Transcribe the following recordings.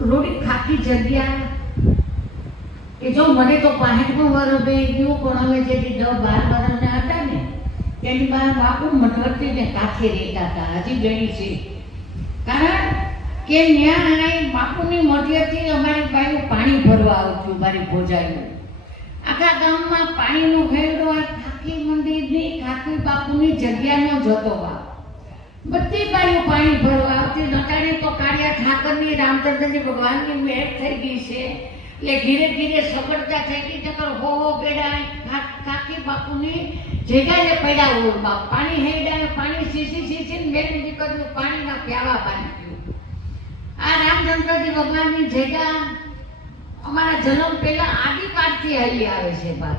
રોડી ખાખી જગ્યા કે જો મને તો પાંઠમું વર્ષ બે ગયું, પણ હવે જે દસ બાર વર્ષના હતા ને, તેની બહાર બાપુ મઠવર્તી ને કાંઠે રહેતા હતા, હજી ગણી છે. કારણ કે ત્યાં અહીં બાપુની મઠિયાથી અમારી બાયું પાણી ભરવા આવતું મારી ભોજાયું. આખા ગામમાં પાણીનું ઘેરડો આ ખાખી મંદિરની, ખાખી બાપુની જગ્યાનો જતો બાપ બધી બાયું પાણી ભરવા આવતી ઠાકરની રામચંદ્રની ભગવાનની મેળ થઈ ગઈ છે. એટલે ધીરે ધીરે સફળતા થઈ ગઈ નકર હો હો ખા- કાકી બાપુની જગ્યાએ પડ્યા હોય બાપ. પાણી હેડા પાણી સીસી સીસી મેળી નીકળ્યું પાણીના પ્યાવા પાણી આ રામચંદ્રજી ભગવાનની જગ્યા અમારા જન્મ પહેલા આદિકાળથી હલી આવે છે બાપ.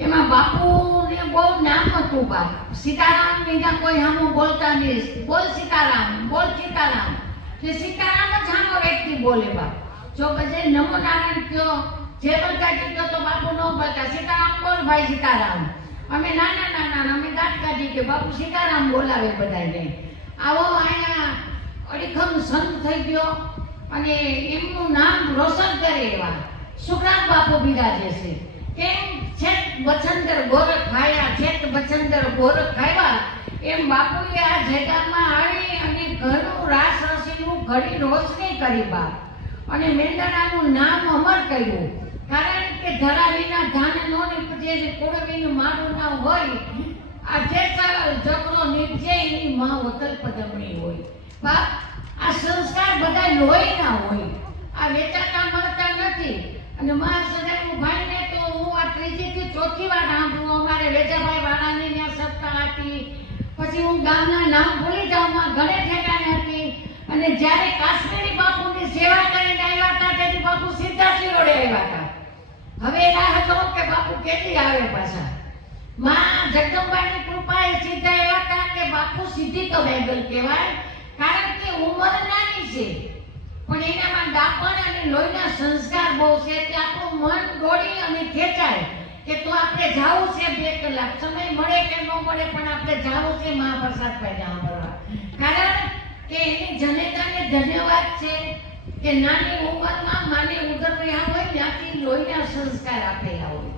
એમાં બાપુને બહુ નામ હતું બાપ. સીતારામ બીજા કોઈ હામું બોલતા નહીં. બોલ સીતારામ બોલ સીતારામ. જે સીતારામ જ હામો વ્યક્તિ બોલે બાપ. જો પછી નમો નારાયણ કયો, જે બોલતા જે કયો તો બાપુ ન બોલતા સીતારામ બોલ ભાઈ સીતારામ અમે નાના નાના, અમે ગાંઠ કાઢી કે બાપુ સીતારામ બોલાવે બધાને આવો અહીંયા અડીખમ સંત થઈ ગયો અને એમનું નામ રોશન કરે એવા. સુખરામ બાપુ બિરાજે છે. કેમ? છેક બચંદર ગોરખ ખાયા, છેક બચંદર ગોરખ ખાયા. એમ બાપુએ આ જગ્યામાં આવી અને ઘરનું રાસ ઘડી રોશની કરી બાપ. અને મેંદડાનું નામ અમર કર્યું. કારણ કે ધરા વિના ધાન નો નીપજે ને કોળવીનું મારું ના હોય, આ જે જગનો નીપજે એની માં વતલ પદમણી હોય. બાપ, આ સંસ્કાર બધા લોહીના હોય. આ વેચાતા મળતા નથી. અને મા મહાસદાનું ભાઈને તો હું આ ત્રીજી થી ચોથી વાર સાંભળું. અમારે વેજાભાઈ વાળાની ત્યાં સત્તા હતી પછી હું ગામના નામ ભૂલી જાઉં ઘરે જ્યારે કાશ્મીરી બાપુની સેવા કરીને આવ્યા હતા તેથી બાપુ સીધા શિરોડે આવ્યા હતા. હવે રાહ હતો કે બાપુ કેટલી આવે પાછા. માં જગદંબાની કૃપા એ સીધા એવા હતા કે બાપુ સીધી તો બેગલ કહેવાય, કારણ કે ઉંમર નાની છે. પણ એનામાં દાપણ અને લોહીના સંસ્કાર બહુ છે કે આપણું મન દોડી અને ખેંચાય કે તો આપણે જાવું છે બે કલાક. સમય મળે કે ન મળે પણ આપણે જાવું છે મહાપ્રસાદ પહેલા ભરવા કારણ કે એની જનેતાને ધન્યવાદ છે કે નાની ઉંમરમાં માને ઉદર રહ્યા હોય ત્યાંથી લોહીના સંસ્કાર આપેલા હોય.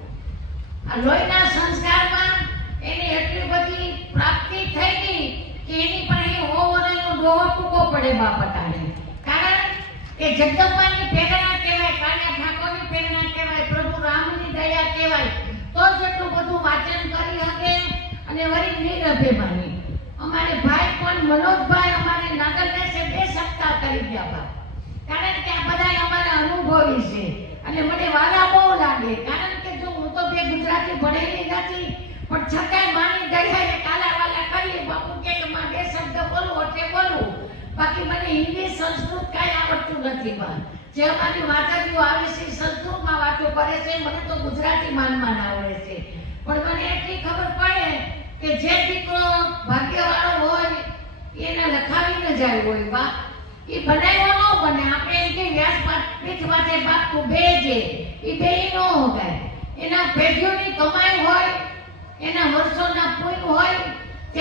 આ લોહીના સંસ્કારમાં એની એટલી બધી પ્રાપ્તિ થઈ ગઈ કે એની પાસે હો વર્ષનો ડોહો ટૂંકો પડે બાપટાને. કારણ કે જગદંબાની પ્રેરણા કહેવાય કાળિયા ઠાકોરની પ્રેરણા કહેવાય, પ્રભુ રામની દયા કહેવાય, તો જ એટલું બધું વાંચન કરી શકે અને વળી નિરભિમાની અમારે ભાઈ પણ મનોજભાઈ અમારે નાગરને છે બે ગયા બા. કારણ કે આ બધા અમારા અનુભવી છે. અને મને વાલા બહુ લાગે. કારણ કે જો હું તો બે ગુજરાતી ભણેલી નથી, પણ છતાંય માની દયાએ કાલા વાલા કરી બાપુ કે માં બે શબ્દ બોલું એટલે બોલું બાકી મને હિન્દી સંસ્કૃત કાંઈ આવડતું નથી બા. જે અમારી માતાજીઓ આવે છે સંસ્કૃતમાં વાતો કરે છે, મને તો ગુજરાતી માનમાં આવડે છે. પણ મને એટલી ખબર પડે કે જે દીકરો ભાગ્યવાળો હોય, એને લખાવી ન જાય હોય બા. એ બનાવ્યો ન બને, આપણે એમ કે વ્યાસ પાઠ વાતે બાપુ બે જે એ બે ન હોગાય. એના પેઢીઓની કમાઈ હોય, એના વર્ષોના પુણ્ય હોય